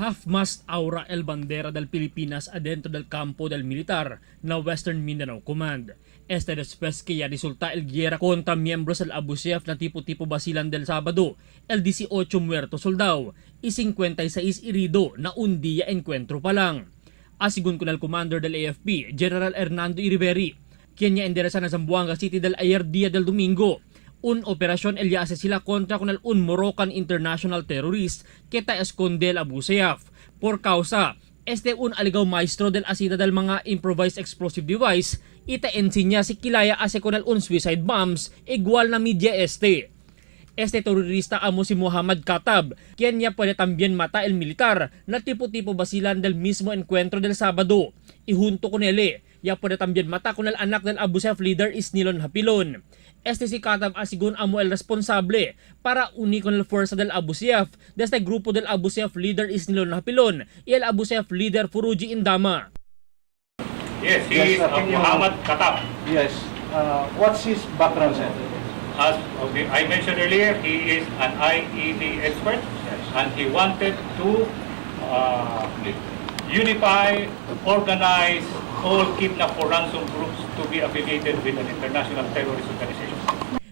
half-mast aura el bandera del Pilipinas adentro del campo del militar na Western Mindanao Command. Este después que ya resulta el guerra contra miembros del Abbu na tipo Basilan del Sábado, el 18 Muerto Soldao y 56 Herido na un día Encuentro pa lang. Asigun con el commander del AFP, General Hernando Iriberi, quien ya endereza na Zamboanga City del ayer día del domingo, un operación el ya hace sila contra con el un Moroccan international terrorist que ta esconde el Abbu Sayyaf por causa este un aligaw maestro del asida del mga improvised explosive device ita ensinya si kilaya ase con el un suicide bombs igual na media este terorista amo si Muhammad Katab, quien ya puede también mata el militar na tipo Basilan del mismo Encuentro del Sábado, y junto con él ya puede también mata con el anak del Abbu Sayyaf leader Isnilon Hapilon. Este si Katab asigun amo el responsable para unir con el fuerza del Abbu Sayyaf desde el grupo del Abbu Sayyaf leader Isnilon Hapilon y el Abbu Sayyaf leader Furuji Indama. Yes, he is Muhammad Katab. Yes. What's his background, sir? As I mentioned earlier, he is an IED expert, and he wanted to unify, organize all kidnap for ransom groups to be affiliated with an international terrorist organization.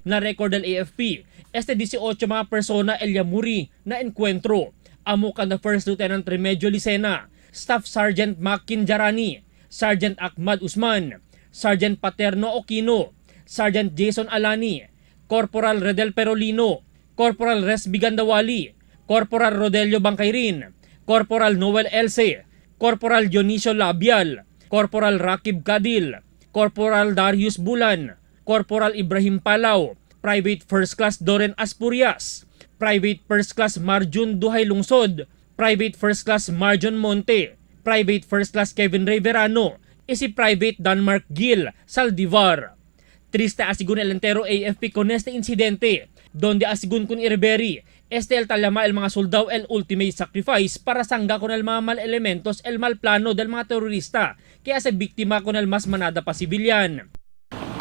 Na-record del AFP, este 18 mga persona el Yamuri na Encuentro, amo ka na First Lieutenant Remedyo Licena, Staff Sergeant Makin Jarani, Sergeant Ahmad Usman, Sergeant Paterno Okino, Sergeant Jason Alani, Corporal Redel Perolino, Corporal Res Bigandawali, Corporal Rodelio Bangkairin, Corporal Noel Else, Corporal Dionisio Labial, Corporal Rakib Kadil, Corporal Darius Bulan, Corporal Ibrahim Palaw, Private First Class Doren Aspurias, Private First Class Marjun Duhay Lungsod, Private First Class Marjon Monte, Private First Class Kevin Reverano, isi Private Danmark Gil Saldivar. Triste asigun el entero AFP con este incidente, donde asigun con Iriberi, este el talama el mga soldado el ultimate sacrifice para sangga con el mga mal elementos el mal plano del mga terorista, kaya sa biktima con el mas manada pa sibilyan.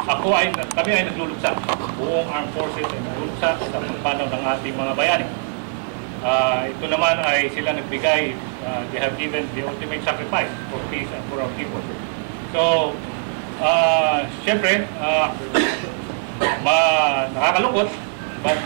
Kami ay naglulutsa. Buong armed forces ay naglulutsa sa panaw ng ating mga bayani. Ito naman ay sila nagbigay, they have given the ultimate sacrifice for peace and for our people. So, siyempre, nakakalungkot, but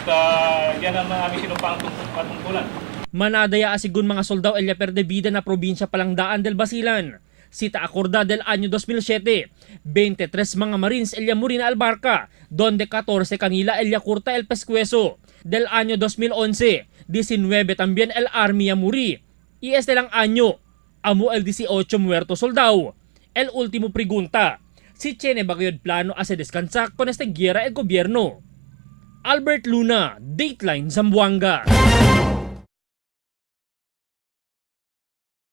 yan ang aming sinumpang patungkulan. Manadaya asigun mga soldado el perdebida na probinsya Palangdaan del Basilan. Sita acorda del año 2007, 23 mga Marines el Yamuri na albarca, donde 14 kanila el Yakurta el Pescuezo. Del año 2011, 19 también el Army Yamuri. Y este lang año, amo el 18 Muerto Soldao. El último pregunta, si tiene ba kayo plano a descansa con este guerra el gobierno? Albert Luna, Dateline Zamboanga.